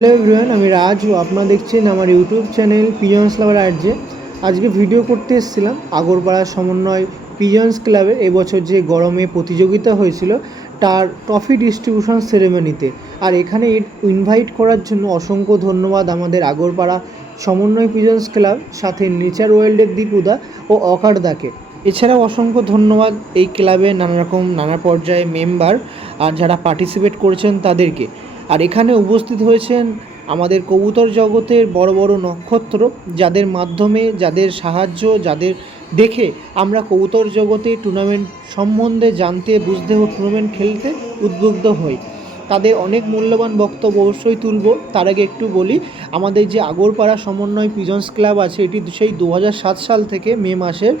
Hello everyone আমি রাজু আপনারা দেখছেন আমার ইউটিউব চ্যানেল পিজন্স লাভার আর্জে আজকে ভিডিও করতে এসেছিলাম আগরপাড়া সমন্বয় পিজন্স ক্লাবের এবছর যে গরমে প্রতিযোগিতা হয়েছিল, তার ট্রফি ডিস্ট্রিবিউশন সেরেমনিতে আর এখানে ইনভাইট করার জন্য অসংখ্য ধন্যবাদ আমাদের আগরপাড়া সমন্বয় পিজন্স ক্লাব সাথে নেচার ওয়ার্ল্ডের দীপুদা ও অকারদাকে এছাড়াও অসংখ্য ধন্যবাদ এই ক্লাবে নানা রকম নানা পর্যায়ে মেম্বার আর যারা পার্টিসিপেট করেছেন তাদেরকে। আর এখানে উপস্থিত হয়েছেন আমাদের কবুতর জগতের বড় বড় নক্ষত্র, যাদের মাধ্যমে, যাদের সাহায্য, যাদের দেখে আমরা কবুতর জগতে টুর্নামেন্ট সম্বন্ধে জানতে, বুঝতে ও টুর্নামেন্ট খেলতে উদ্বুদ্ধ হই। তাদের অনেক মূল্যবান বক্তব্য অবশ্যই তুলব। তার আগে একটু বলি, আমাদের যে আগরপাড়া সমন্বয় পিজন্স ক্লাব আছে, এটি সেই দু সাল থেকে মে মাসের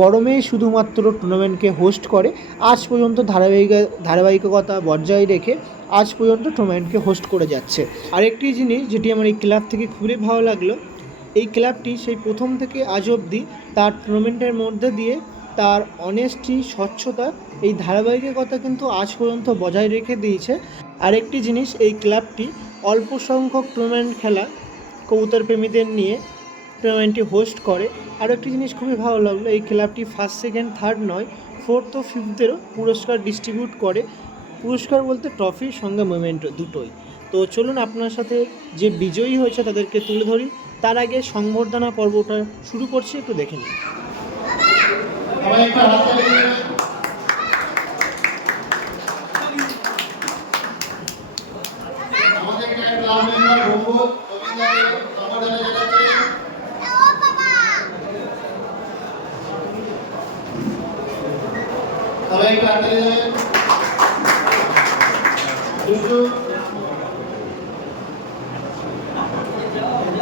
গরমে শুধুমাত্র টুর্নামেন্টকে হোস্ট করে। আজ পর্যন্ত ধারাবাহিক, ধারাবাহিকতা বজায় রেখে আজ পর্যন্ত টুর্নামেন্টকে হোস্ট করে যাচ্ছে। আরেকটি জিনিস যেটি আমার এই ক্লাব থেকে খুবই ভালো লাগল, এই ক্লাবটি সেই প্রথম থেকে আজ অবধি তার টুর্নামেন্টের মধ্যে দিয়ে তার অনেস্টি স্বচ্ছতা এই ধারাবাহিকতা কিন্তু আজ পর্যন্ত বজায় রেখে দিয়েছে। আরেকটি জিনিস, এই ক্লাবটি অল্প সংখ্যক টুর্নামেন্ট খেলা কবুতর প্রেমীদের নিয়ে টুর্নামেন্টটি হোস্ট করে। আরও একটি জিনিস খুবই ভালো লাগল, এই ক্লাবটি ফার্স্ট সেকেন্ড থার্ড নয় ফোর্থ ও ফিফথেরও পুরস্কার ডিস্ট্রিবিউট করে। পুরস্কার বলতে ট্রফির সঙ্গে মোমেন্ট দুটোই। তো চলুন আপনার সাথে যে বিজয়ী হয়েছে তাদেরকে তুলে ধরি। তার আগে সংবর্ধনা পর্বটা শুরু করছি, একটু দেখে নিন। আমাদের একটা ক্লাব মেম্বার ভঙ্গুর গোবিন্দাকে সম্বর্ধনা জানাচ্ছি সবাই একটু হাত তালি দেবেন দুষ্টু গোবিন্দ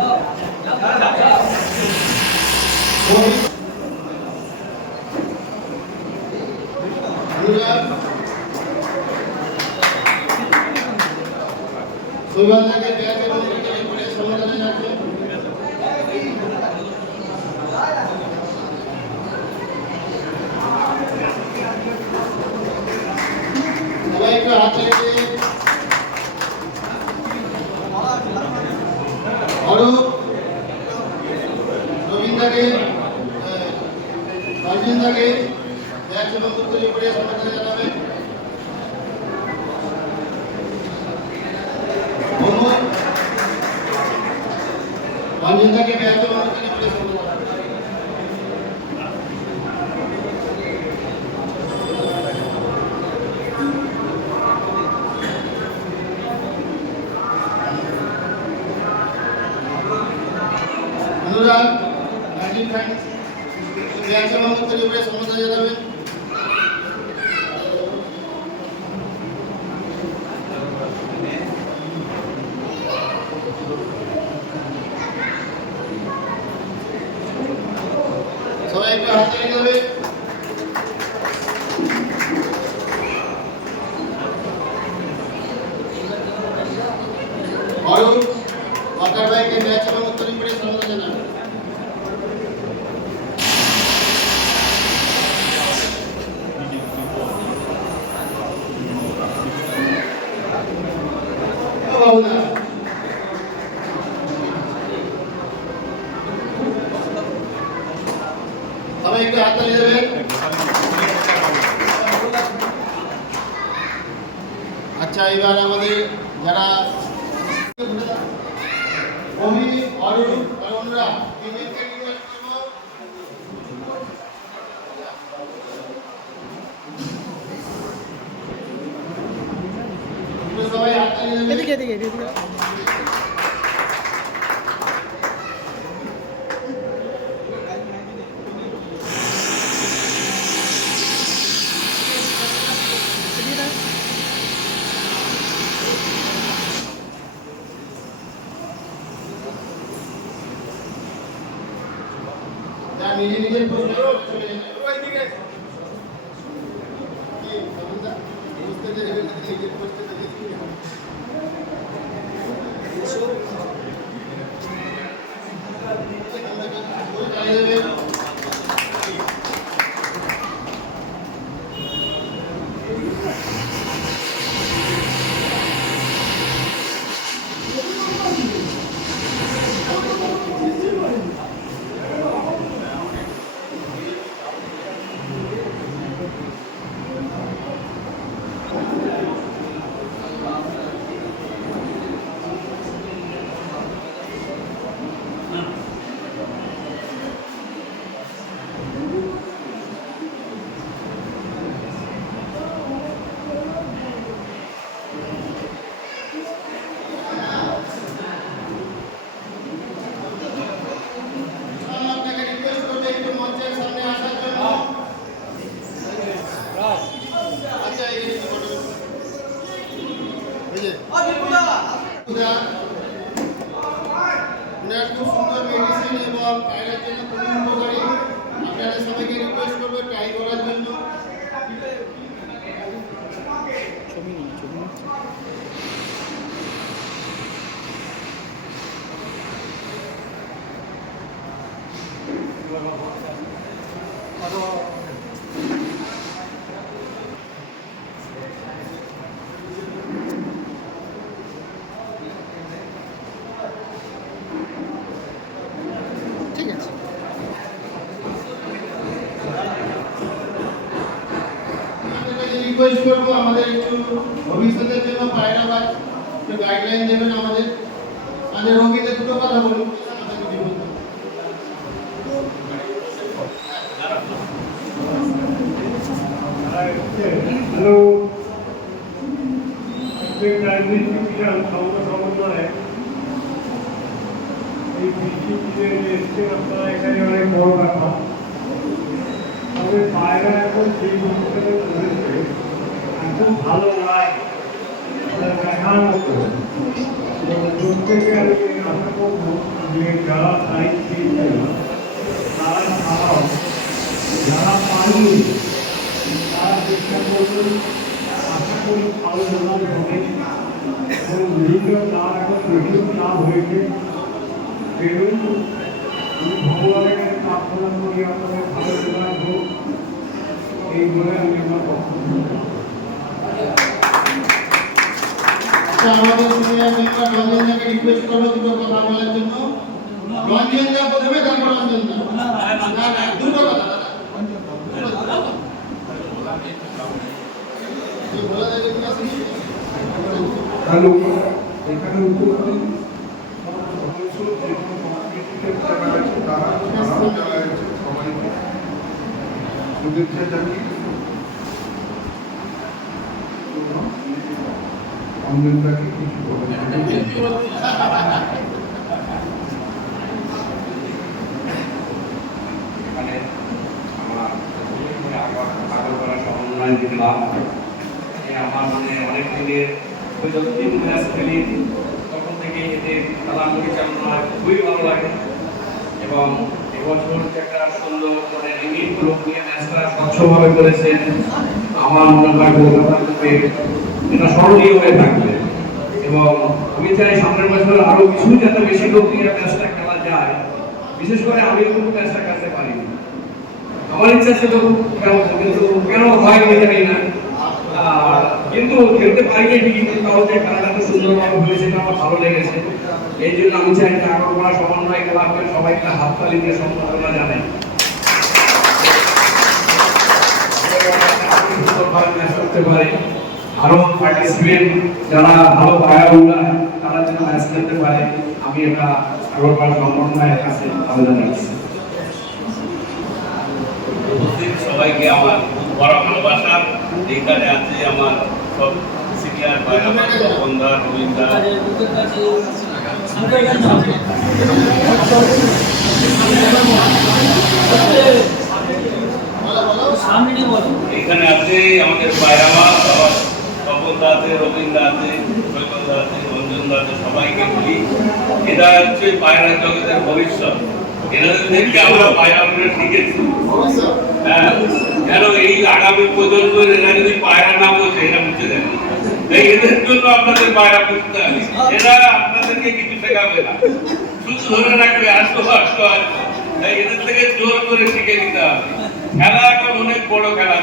অনুরাগ সুগন্ধাকে ব্যাগ এবং বিকেলে করে সম্বোধনা জানাচ্ছে সবাই একটু হাত তালি দিয়ে অরূপ রবীন্দ্রকে এবং উত্তরী করে সম্বোধনা জানাবে ভ্রমণ রাজেন্দ্রকে ব্যাগ এবং উত্তরী করে সম্বোধনা জানাবে অনুরাগ নাইনটিন ফাইভ ব্যাগ এবং উত্তরী করে সম্বোধনা জানাবে সবাই একটু হাত তালি দেবে অরূপ ওয়াটার বাইকে ম্যাচ এবং উত্তরী করে সম্বোধনা জানাবে ও বাবুদা সবাই একটু হাত তালি দেবেন আচ্ছা এবার আমাদের যারা অমি অরুণ আর অনুরাগ তিনজনকে রিকোয়েস্ট করব একটু সবাই হাত তালি দেবেন এদিকে এদিকে এদিকে যারা নিজে নিজের প্রশ্ন চলে যাবে ওইদিকে কি বাবুদা বুঝতে দেবে নিজের প্রশ্ন দেখে কি চালিয়ে দেবেন খুব সুন্দর এবং পায়রার জন্য খুবই উপকারী আপনারা সবাইকে রিকোয়েস্ট করব ট্রাই করার জন্য। ঠিক আছে আপনাদেরকে রিকোয়েস্ট করব আমাদের একটু ভবিষ্যতের জন্য পায়রা বা একটু গাইডলাইন দেবেন আমাদের। আমাদের রোগীদের দুটো কথা বলুন হ্যালো। রাজনীতি এখানে অনেক বড় ব্যাপার। তবে পায়রা এখন সেই এখন ভালো দেখার প্রত্যেকে আমি যে যারা দিয়েছেন তারা ছাড়াও যারা পাননি, তারা চেষ্টা করবেন আশা করি ভালো রেজাল্ট হবে। এবং এখন বিভিন্ন লাভ হয়েছে। বেরোন, আমি ভগবানের কাছে করি, আপনাদের ভালো হোক। এই বলে আমি আমার আচ্ছা, আমাদের সিনিয়র মেম্বার রঞ্জনদাকে রিকোয়েস্ট করব দুটো কথা বলার জন্য। রঞ্জনদা প্রথমে তারপর রঞ্জনদা। না না দুটো কথা? হ্যালো এখানে উপস্থিত সদস্য যে কোনো সংস্কৃতিতে যারা আছে তারা তারাও যারা আছে সবাইকে শুভেচ্ছা জানিয়ে অঞ্জনটাকে কিছু আমার মানে আমার মানে খুবই ভালো লাগে। এবং এবছর একটা সুন্দর মানে লোক নিয়ে করেছেন, আমার মনে হয় এটা স্মরণীয় হয়ে থাকবে। এবং আমি চাই সামনের বছর আরও কিছু যাতে বেশি লোক নিয়ে ম্যাচটা খেলা যায়। বিশেষ করে আমিও কিন্তু ম্যাচটা খেলতে পারিনি। আমার ইচ্ছা ছিল কিন্তু কেন হয় আমি জানি না। কিন্তু খেলতে পারিনি ঠিকই, কিন্তু তাও খেলাটা খুব সুন্দরভাবে হয়েছে আমার ভালো লেগেছে। এই জন্য আমি চাই যে আমার পড়া সমন্বয় ক্লাবের সবাইকে হাততালি দিয়ে সম্বর্ধনা জানাই সুন্দরভাবে ম্যাচ করতে পারে। আরও পার্টিসিপেন্ট যারা ভালো পায়া উড়ায় তারা যেন ম্যাচ খেলতে পারে। আমি এটা আগরপাড়া সমন্বয়ের কাছে আবেদন রাখছি সবাইকে আমার খুব বড় ভালোবাসা। এখানে আছে আমার সব সিনিয়র ভাই আমার বন্ধা রবীন্দ্র এখানে আছে আমাদের পায়রামা সবার স্বপনদা আছে রবীন্দ্র আছে রবীন্দ্র আছে রঞ্জনদা আছে সবাইকে বলি এরা হচ্ছে পায়রা জগতের ভবিষ্যৎ। হ্যাঁ, এদের থেকে জোর করে শিখে নিতে হবে। খেলা এখন অনেক বড় খেলা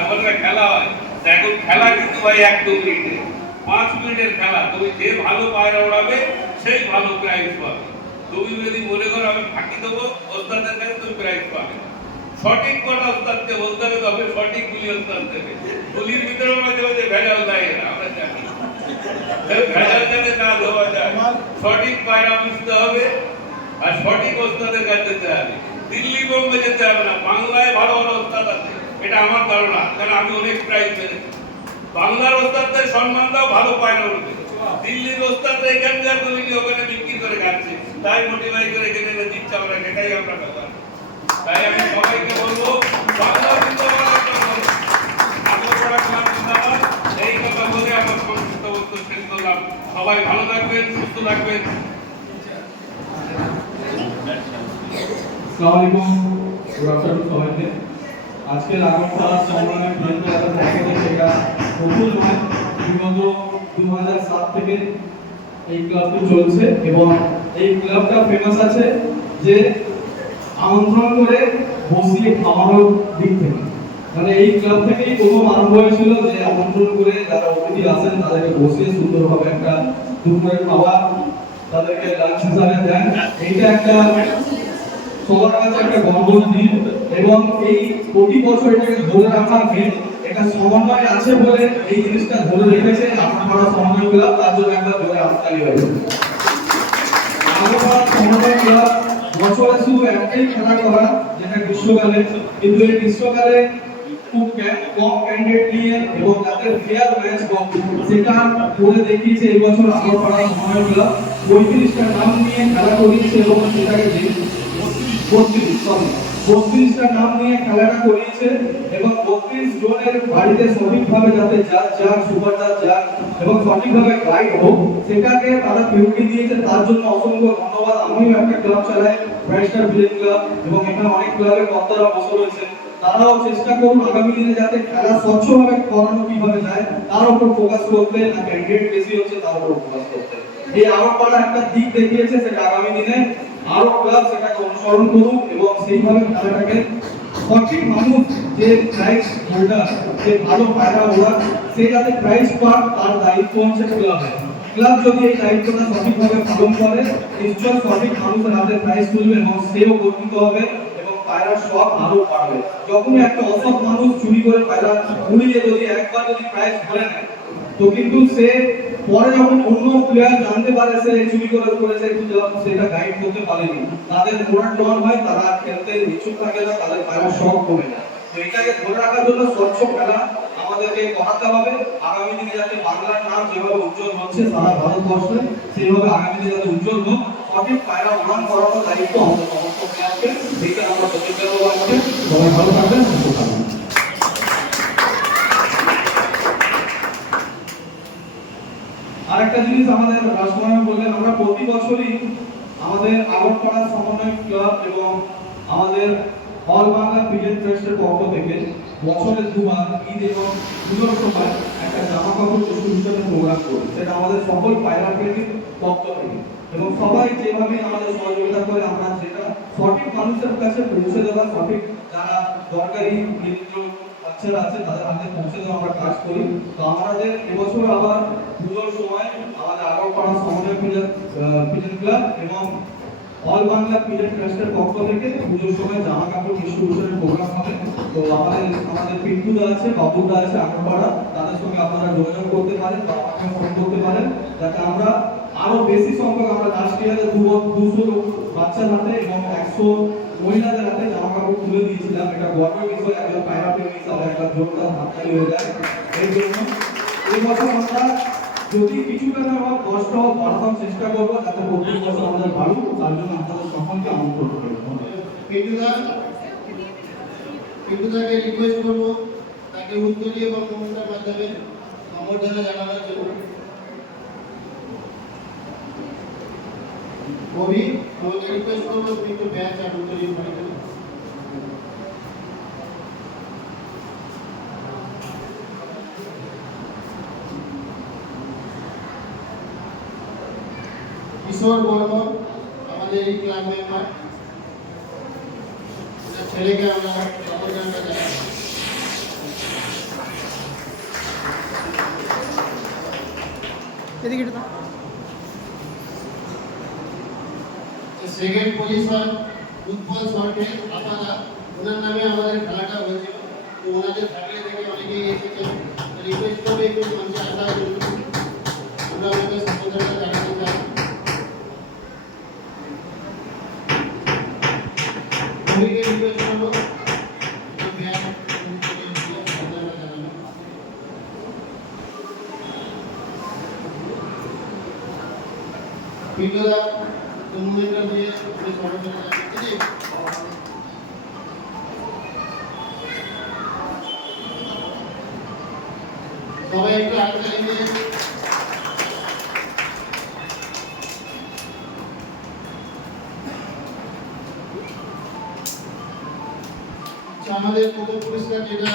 খেলা হয়। এখন খেলা কিন্তু ভাই এক দু মিনিটে পাঁচ মিনিটের খেলা। তুমি যে ভালো পায়রা ওড়াবে সেই ভালো প্রাইজ পাবে। তুমি যদি মনে করো আমি ফাঁকি দেবো ওস্তাদের কাছে তুমি প্রাইজ পাবে। সঠিক কথা ওস্তাদকে বলতে হবে তবে সঠিক গুলি ওস্তাদ দেবে। গুলির ভিতরে মাঝে মাঝে ভেজাল দেয় এরা, আমরা জানি। ভেজাল না সঠিক পায়রা বুঝতে হবে আর সঠিক ওস্তাদের কাছে দিল্লি বোম্বে যেতে হবে না বাংলায় ভালো ভালো ওস্তাদ আছে। এটা আমার ধারণা, কারণ আমি অনেক পেয়েছি। বাংলার ওস্তাদদের সম্মান দাও ভালো পায়রা উঠবে দিল্লির ওস্তাদরা এখানকার দলিনি ওখানে বিক্রি করে খাচ্ছে, তাই মোটিভাই করে কিনে এনে দিচ্ছে আমরা, সেটাই আমরা ব্যাপার। তাই আমি সবাইকে বলব, বাংলা এই কথা বলে সবাই ভালো থাকবেন, সুস্থ থাকবেন। আসসালামু আলাইকুম সবাইকে। আজকের আগরতলা এত পক্ষ থেকে এটা নতুন বিগত দু হাজার সাত থেকে এই ক্লাবটি চলছে এবং এই ক্লাবটা ফেমাস আছে যে আমন্ত্রণ করে বসিয়ে খাওয়ানোর দিক থেকে। মানে এই ক্লাব থেকেই প্রথম আরম্ভ হয়েছিল যে আমন্ত্রণ করে যারা অতিথি আসেন তাদেরকে বসিয়ে সুন্দরভাবে একটা দুপুরের খাবার তাদেরকে লাঞ্চ হিসাবে দেন। এইটা একটা সবার কাছে একটা গর্বের দিন এবং এই প্রতি বছর এটাকে ধরে রাখার মেন একটা সমন্বয় আছে বলে এই জিনিসটা ধরে রেখেছে আপনারা সমন্বয় ক্লাব তার জন্য একটা জোরে হাততালি হয়েছে। যেটা গ্রীষ্মকালে। কিন্তু গ্রীষ্মকালে খুব কম ক্যান্ডিডেট নিয়ে এবং যাদের ফেয়ার ম্যাচ সেটা করে দেখিয়েছে এই বছর আগরপাড়া সমন্বয় ক্লাব পঁয়ত্রিশটা নাম নিয়ে খেলা করিয়েছে এবং সেটাকে বত্রিশ সরি বত্রিশটা নাম নিয়ে খেলাটা করিয়েছে এবং বত্রিশ জনের বাড়িতে সঠিকভাবে যাতে যাক যাক সুপার যাক যাক এবং সঠিকভাবে গাইড হোক, সেটাকে তারা প্রিয়রিটি দিয়েছে। তার জন্য অসংখ্য ধন্যবাদ। আমিও একটা ক্লাব চালাই ব্রাইস্টার ভিলেজ ক্লাব এবং এখানে অনেক ক্লাবের কর্তারা বসে রয়েছেন তারাও চেষ্টা করুন আগামী দিনে যাতে খেলা স্বচ্ছভাবে করানো কীভাবে যায়, তার উপর ফোকাস করতে না ক্যান্ডিডেট বেশি হচ্ছে, তার উপর ফোকাস করতে। এই আগরপাড়া একটা দিক দেখিয়েছে সেটা আগামী দিনে। আরও ক্লাব সেটাকে অনুসরণ করুক এবং সেইভাবে খেলাটাকে সঠিক মানুষ যে প্রাইজ হোল্ডার যে ভালো পায়রা ওরা সে যাতে প্রাইজ পাক, তার দায়িত্ব হচ্ছে ক্লাবের ক্লাব যদি এই দায়িত্বটা সঠিকভাবে পালন করে, নিশ্চয় সঠিক মানুষের হাতে প্রাইজ তুলবে এবং সেও গর্বিত হবে এবং পায়রার সব আরও বাড়বে যখনই একটা অসৎ মানুষ চুরি করে পায়রা উড়িয়ে যদি একবার যদি প্রাইজ ধরে নেয়, তো কিন্তু সে পরে যখন অন্য প্লেয়ার জানতে পারে সে চুরি করে করেছে, কিন্তু সেটা গাইড করতে পারেনি, তাদের মোরাল ডন হয়, তারা খেলতে ইচ্ছুক থাকে না, তাদের পায়ের শখ কমে যায়। তো এটাকে ধরে রাখার জন্য স্বচ্ছ খেলা আমাদেরকে করাতে হবে। আগামী দিনে যাতে বাংলার নাম যেভাবে উজ্জ্বল হচ্ছে সারা ভারতবর্ষে, সেইভাবে আগামী দিনে যাতে উজ্জ্বল হোক, সঠিক পায়রা উড়ান করানোর দায়িত্ব আমাদের সমস্ত প্লেয়ারকে এইটা আমরা প্রতিজ্ঞা করব সবাই ভালো থাকবেন, সুস্থ থাকবেন। আরেকটা জিনিস আমাদের রাষ্ট্রনায়ক বললেন, আমরা প্রতি বছরই আমাদের আগরপাড়া সমন্বয় ক্লাব এবং আমাদের অল বাংলা ক্রিকেট ট্রাস্টের পক্ষ থেকে বছরে দুবার ঈদ এবং পুজোর সময় একটা জামা কাপড় ডিস্ট্রিবিউশনের প্রোগ্রাম করি। সেটা আমাদের সকল পায়রা পক্ষ থেকে এবং সবাই যেভাবে আমাদের সহযোগিতা করে, আমরা যেটা সঠিক মানুষের কাছে পৌঁছে দেওয়া সঠিক যারা দরকারি কেন্দ্র বাচ্চারা আছে, তাদের হাতে পৌঁছে দেওয়া আমরা কাজ করি। তো আমাদের এবছর আবার পুজোর সময় আমাদের আগরপাড়া সমন্বয় পিজন ক্লাব এবং অল বাংলা পিজন ট্রাস্টের পক্ষ থেকে পুজোর সময় জামা কাপড় ডিস্ট্রিবিউশনের প্রোগ্রাম হবে। তো আমাদের আমাদের পিন্টুদা আছে, বাবুদা আছে আগরপাড়া। তাদের সঙ্গে আপনারা যোগাযোগ করতে পারেন বা আমাকে ফোন করতে পারেন, যাতে আমরা আরও বেশি সংখ্যক আমরা লাস্ট ইয়ারে দুশো বাচ্চার হাতে এবং একশো মহিলাদের হাতে জামা কাপড় তুলে দিয়েছিলাম। এটা গর্বের বিষয়, একজন পায়রা প্রেমী হিসাবে একটা জোরদার হাততালি হয়ে যায়। এই জন্য এই বছর আমরা যদি কিছুটা না হোক হোক বারোটাও চেষ্টা করব, যাতে প্রত্যেক বছর আমাদের ভালো তার জন্য আপনাদের সকলকে আমন্ত্রণ করি পিন্টুদা পিন্টুদাকে রিকোয়েস্ট করব, তাকে উত্তরী এবং কমেন্টের মাধ্যমে সম্বর্ধনা জানানোর জন্য। কবি তোমাকে রিকোয়েস্ট করব তুমি একটু ব্যাচ আর উত্তরী করে দেবে কিশোর বর্মন আমাদের এই ক্লাব মেম্বার ওনার ছেলেকে আমরা সম্বর্ধনাটা জানাই এদিকে একটু সেকেন্ড পজিশন ফুটবল শর্টে আপাদা ওনার নামে আমাদের খেলাটা হয়েছিল। তো ওনাদের থাকলে দেখে অনেকেই এসেছেন। রিকোয়েস্ট করবে একটু মঞ্চে আসার জন্য আমরা ওনাদের সম্বোধনটা জানাতে চাই। কবিকে রিকোয়েস্ট করব একটু ব্যাগ আমাদের প্রথম পুরস্কার যেটা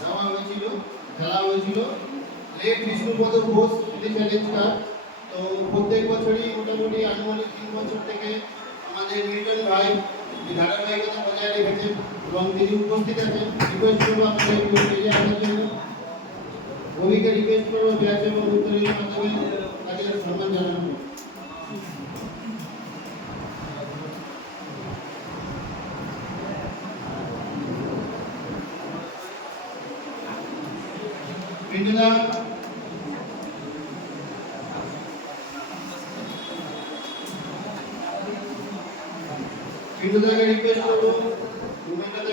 দেওয়া হয়েছিল, খেলা হয়েছিল। লেট বিষ্ণুপদ ঘোষ এই চ্যালেঞ্জটা তো প্রত্যেক বছরই মোটামুটি আনুমানিক তিন বছর থেকে আমাদের মিল্টন ভাই ধারাবাহিকতা বজায় রেখেছেন এবং তিনি উপস্থিত আছেন। রিকোয়েস্ট করব আপনাদের একটু স্টেজে আসার জন্য। রবিকে রিকোয়েস্ট করব ব্যাচ এবং উত্তরের মাধ্যমে তাকে সম্মান জানানো পিন্টুদাকে রিকোয়েস্ট করব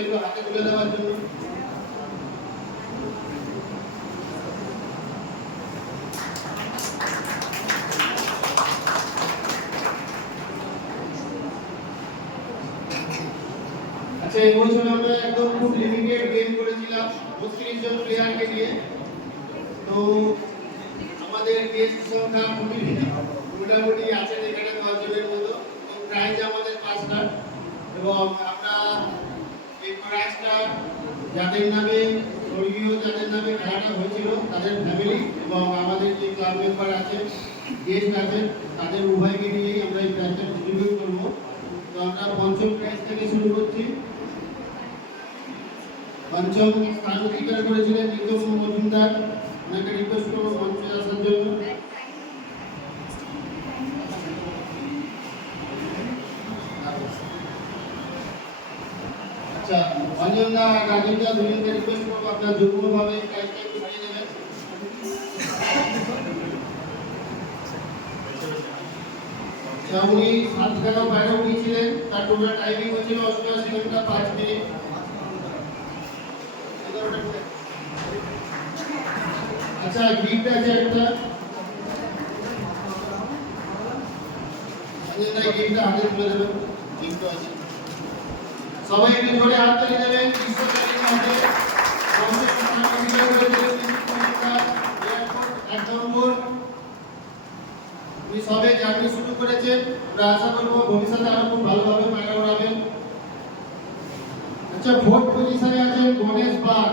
একটু হাতে তুলে দেওয়ার জন্য। আচ্ছা এই বছর আমরা একদম খুব লিমিটেড গেম করেছিলাম, বত্রিশ জন প্লেয়ারকে নিয়ে। তো আমাদের গেস্ট সংখ্যা খুবই মোটামুটি আছে এখানে দশ জনের মতো। তো প্রাইজ আমাদের পাঁচটা এবং আমরা এই প্রাইজটা যাদের নামে স্বর্গীয় যাদের নামে খেলাটা হয়েছিল, তাদের ফ্যামিলি এবং আমাদের যে ক্লাব মেম্বার আছে গেস্ট আছে তাদের উভয়কে নিয়েই আমরা এই প্রাইজটা ডিস্ট্রিবিউট করব তো আমরা পঞ্চম প্রাইজ থেকে শুরু করছি পঞ্চম স্থান অধিকার করেছিলেন নিতম মজুমদার ওনাকে রিকোয়েস্ট করব মঞ্চে আসার জন্য আচ্ছা অঞ্জনদা রাজেন্দা দুজনকে রিকোয়েস্ট করব, আপনার যুগ্মভাবে কাজটা একটু দেবেন আচ্ছা উনি সাত খেলা বাইরেও গিয়েছিলেন তার টোটাল টাইমিং হচ্ছিল অষ্টআশি ঘণ্টা পাঁচ মিনিট। আচ্ছা গিফট আছে একটা। আছে। সবাই একটু জোরে হাত তালি দেবেন উনি সবে চাকরি শুরু করেছেন। আমরা আশা করব ভবিষ্যতে আরও খুব ভালোভাবে পায়রা ওড়াবেন। আচ্ছা ভোট পজিশনে আছেন গণেশ বাগ।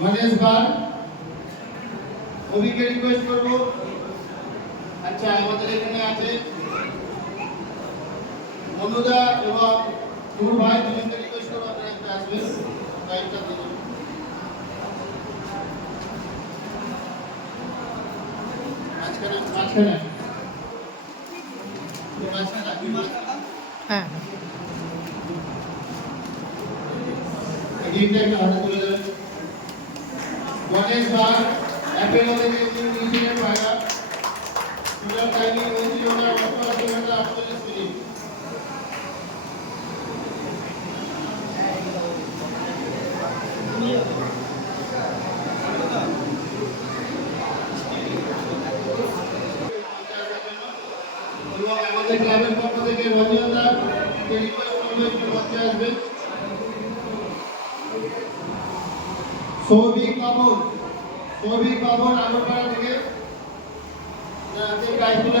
গণেশ বাগ কবিকে রিকোয়েস্ট করব। আচ্ছা আমাদের এখানে আছে রিকোয়েস্ট করব, আপনারা একটু আসবেন। কয়েকটা দিন মাঝখানে। হ্যাঁ। এদিকটা একটু হাতে তুলে দেবেন গণেশ বাগ অ্যাপেলো টাইমিং হয়েছিল ওনার অষ্টআশি ঘণ্টা আটচল্লিশ মিনিট এবং আমাদের ক্লাবের পক্ষ থেকে রঞ্জন দা রিকোয়েস্ট করব একটু মঞ্চে আসবেন সৌভিক বাবন সৌভিক বাবন আগরপাড়া থেকে হাতে প্রাইজ তুলে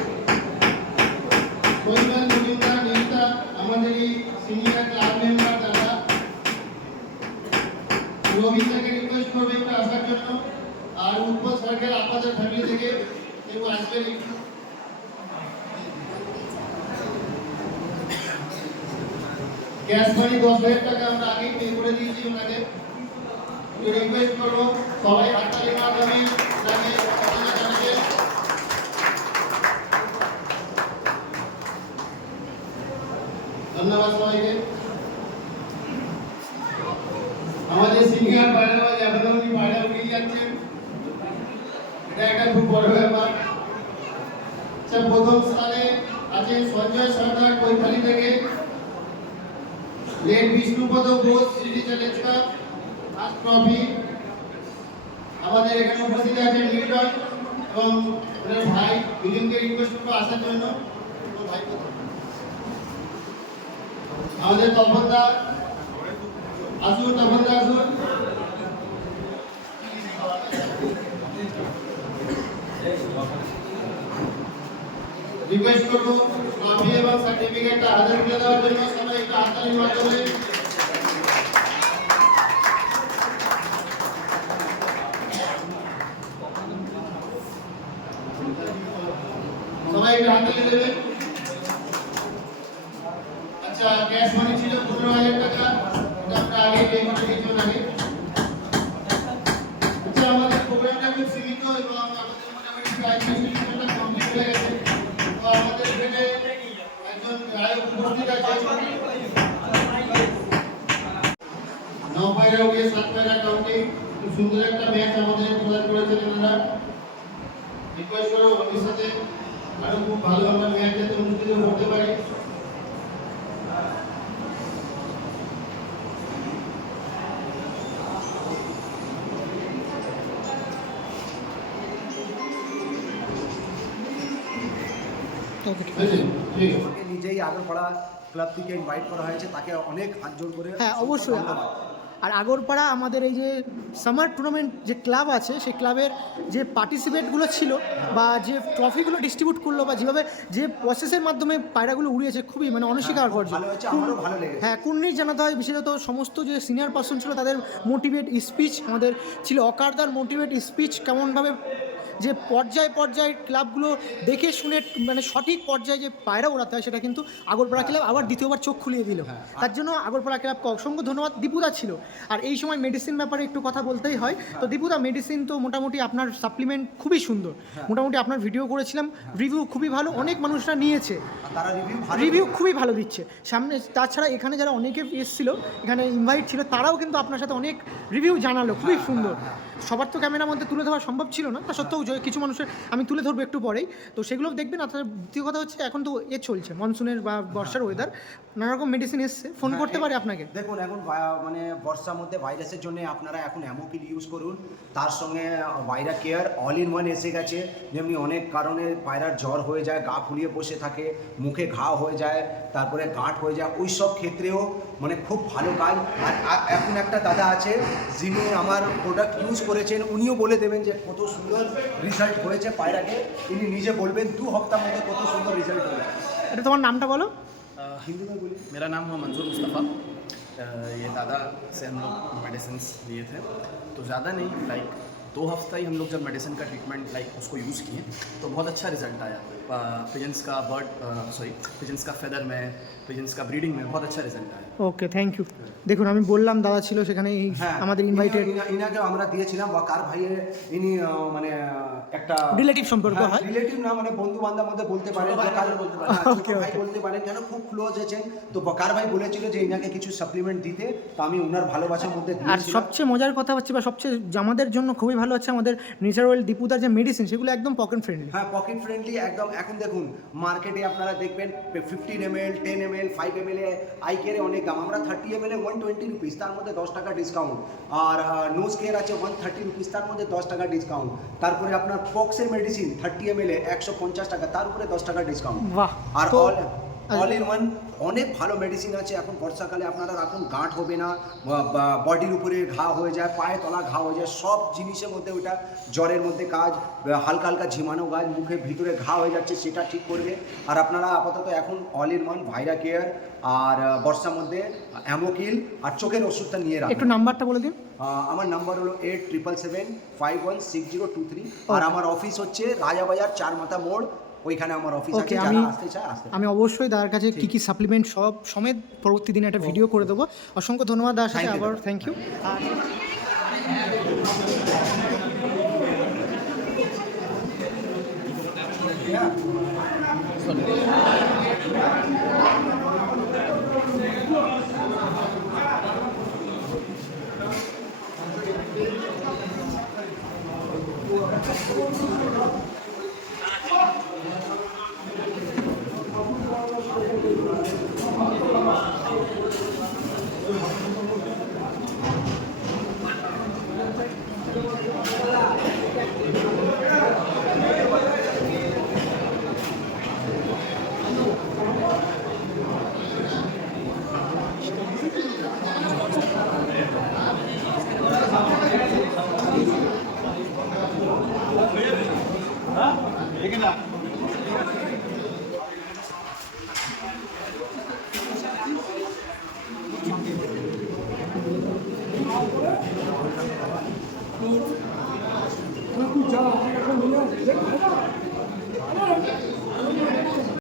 সিনিয়র ক্লাব মেম্বার দাদা রবীন্দ্রকে রিকোয়েস্ট করবে একটু আসার জন্য। আর উৎপল সার্কেল আপনাদের ফ্যামিলি থেকে কেউ আসবেন একটু। গ্যাস মানি দশ হাজার টাকা আমরা আগেই পে করে দিয়েছি ওনাকে। রিকোয়েস্ট করব, সবাই হাততালি মাধ্যমে তাকে অভিনন্দন জানাবেন ধন্যবাদ সবাইকে আমাদের সিনিয়র পায়রাবাজ এখনও উনি পায়রা উড়িয়ে যাচ্ছেন, এটা একটা খুব বড় ব্যাপার। আচ্ছা প্রথম স্থানে আছে সঞ্জয় সর্দার কৈখালি থেকে। Late Bishnupada Ghosh city challenge cup first trophy আমাদের এখানে উপস্থিত আছেন মিল্টন এবং ভাই। দুজনকে রিকোয়েস্ট করব আসার জন্য। ভাই, কোথায়? আমাদের তপনদা আসুন তপনদা আসুন। রিকোয়েস্ট করব ট্রফি এবং সার্টিফিকেটটা হাতে তুলে দেওয়ার জন্য সবাই একটু হাততালির মাধ্যমে। সবাই একটু হাততালি দেবেন। ক্যাশ মানি ছিল, পনেরো হাজার টাকা। এটা আমরা আগে পে করে কিছুক্ষণ আগে আচ্ছা আমাদের প্রোগ্রামটা খুব সীমিত এবং আমাদের মোটামুটি হয়ে গেছে। তো আমাদের একজন গায়ক উপস্থিত আছে নৌ পায়রা খুব সুন্দর একটা ম্যাচ আমাদের প্রদান রিকোয়েস্ট করব ভবিষ্যতে আরও খুব ভালো আমরা ম্যাচ যাতে অনুষ্ঠিত করতে পারি। আগরপাড়া ক্লাব থেকে ইনভাইট করা হয়েছে তাকে অনেক হাত জোর করে হ্যাঁ অবশ্যই। আর আগরপাড়া আমাদের এই যে সামার টুর্নামেন্ট যে ক্লাব আছে সেই ক্লাবের যে পার্টিসিপেটগুলো ছিল বা যে ট্রফিগুলো ডিস্ট্রিবিউট করল বা যেভাবে যে প্রসেসের মাধ্যমে পায়রাগুলো উড়িয়েছে খুবই মানে ভালো লেগেছে। হ্যাঁ কুর্নিশ জানাতে হয় বিশেষত সমস্ত যে সিনিয়র পার্সন ছিল তাদের মোটিভেট স্পিচ আমাদের ছিল। অকারদার মোটিভেট স্পিচ কেমনভাবে যে পর্যায় পর্যায়ে ক্লাবগুলো দেখে শুনে মানে সঠিক পর্যায়ে যে পায়রা ওড়াতে হয় সেটা কিন্তু আগরপাড়া ক্লাব আবার দ্বিতীয়বার চোখ খুলিয়ে দিল। তার জন্য আগরপাড়া ক্লাবকে অসংখ্য ধন্যবাদ। দীপুদা ছিল। আর এই সময় মেডিসিন ব্যাপারে একটু কথা বলতেই হয়। তো দীপুদা মেডিসিন তো মোটামুটি আপনার সাপ্লিমেন্ট খুবই সুন্দর। মোটামুটি আপনার ভিডিও করেছিলাম। রিভিউ খুবই ভালো। অনেক মানুষরা নিয়েছে। তারা রিভিউ রিভিউ খুবই ভালো দিচ্ছে। সামনে তাছাড়া এখানে যারা অনেকে এসেছিল এখানে ইনভাইট ছিল তারাও কিন্তু আপনার সাথে অনেক রিভিউ জানালো। খুবই সুন্দর। সবার তো ক্যামেরার মধ্যে তুলে ধরা সম্ভব ছিল না। তা সত্ত্বেও কিছু মানুষের আমি তুলে ধরবো একটু পরেই। তো সেগুলো দেখবেন আর দ্বিতীয় কথা হচ্ছে এখন তো এ চলছে মনসুনের বা বর্ষার ওয়েদার নানা রকম মেডিসিন এসছে ফোন করতে পারে আপনাকে। দেখুন এখন মানে বর্ষার মধ্যে ভাইরাসের জন্য আপনারা এখন অ্যামোকিল ইউজ করুন। তার সঙ্গে ভাইরা কেয়ার অল ইন ওয়ান এসে গেছে। যেমনি অনেক কারণে পায়রার জ্বর হয়ে যায় গা ফুলিয়ে বসে থাকে মুখে ঘা হয়ে যায় তারপরে গাঁট হয়ে যায়। ওই সব ক্ষেত্রেও মানে খুব ভালো কাজ আর আ- এখন একটা দাদা আছে যিনি আমার প্রোডাক্ট ইউজ করেছেন উনিও বলে দেবেন যে কত সুন্দর রেজাল্ট হয়েছে পায়রাকে তিনি নিজে বলবেন দু হপ্তার মধ্যে কত সুন্দর রেজাল্ট হয়েছে এটা তোমার নামটা বলো হিন্দি में बोलिए मेरा नाम है मंजूर मुस्तफ़ा अ, ये दादा से हम लोग मेडिसिन लिए थे तो ज़्यादा नहीं लाइक दो हफ्ता ही हम लोग जब मेडिसिन का ट्रीटमेंट लाइक उसको यूज़ किए तो बहुत अच्छा रिजल्ट आया पिजन्स का बर्ड सॉरी पिजन्स का फेदर में पिजन्स का ब्रीडिंग में बहुत अच्छा रिजल्ट आया ওকে থ্যাংক ইউ দেখুন আমি বললাম দাদা ছিল সেখানে এই হ্যাঁ আমাদের ইনভাইটেড ইনা- ইনাকে আমরা দিয়েছিলাম কার ভাইয়ের ইনি আহ, মানে আহ, একটা Relative সম্পর্ক হয়? রিলেটিভ না মানে বন্ধু বান্ধব মধ্যে বলতে পারেন বলতে পারেন। হ্যাঁ, ভাই বলতে পারেন কেন খুব ক্লোজ আছেন। তো বকার ভাই বলেছিল যে ইনাকে কিছু সাপ্লিমেন্ট দিতে তো আমি ওনার ভালোবাসার মধ্যে আর সবচেয়ে মজার কথা হচ্ছে বা সবচেয়ে আমাদের জন্য খুবই ভালো হচ্ছে আমাদের নেচার অয়েল দীপুদার যে মেডিসিন সেগুলো একদম পকেট ফ্রেন্ডলি হ্যাঁ পকেট ফ্রেন্ডলি একদম। এখন দেখুন মার্কেটে আপনারা দেখবেন fifteen M L ten M L five M L এ আইকেরে অনেক দাম। আমরা থার্টি এম এল এ ওয়ান টোয়েন্টি রুপিস তার মধ্যে দশ টাকা ডিসকাউন্ট আর নোজ কেয়ার আছে ওয়ান থার্টি রুপিস তার মধ্যে দশ টাকা ডিসকাউন্ট তারপরে আপনার পক্সের মেডিসিন থার্টি এম এল এ একশো পঞ্চাশ টাকা তার উপরে দশ টাকা ডিসকাউন্ট বাহ আর তো- অল অল ইন ওয়ান অনেক ভালো মেডিসিন আছে। এখন বর্ষাকালে আপনারা রাখুন গাঁট হবে না বডির উপরে ঘা হয়ে যায় পায়ে তলা ঘা হয়ে যায় সব জিনিসের মধ্যে ওটা জ্বরের মধ্যে কাজ হালকা হালকা ঝিমানো কাজ মুখে ভিতরে ঘা হয়ে যাচ্ছে সেটা ঠিক করবে। আর আপনারা আপাতত এখন অল ইন ওয়ান ভাইরা কেয়ার আর বর্ষার মধ্যে অ্যামোকিল আর চোখের ওষুধটা নিয়ে রাখুন। একটু নাম্বারটা বলে দিন। আমার নাম্বার হলো eight triple seven five one six zero two three আর আমার অফিস হচ্ছে রাজাবাজার চার মাথা মোড় ওইখানে আমার অফিস আছে আমি আসতে আসতে আমি অবশ্যই দাদার কাছে কি কি সাপ্লিমেন্ট সব সমেত পরবর্তী দিনে একটা ভিডিও করে দেবো। অসংখ্য ধন্যবাদ দাদার সাথে আবার থ্যাংক ইউ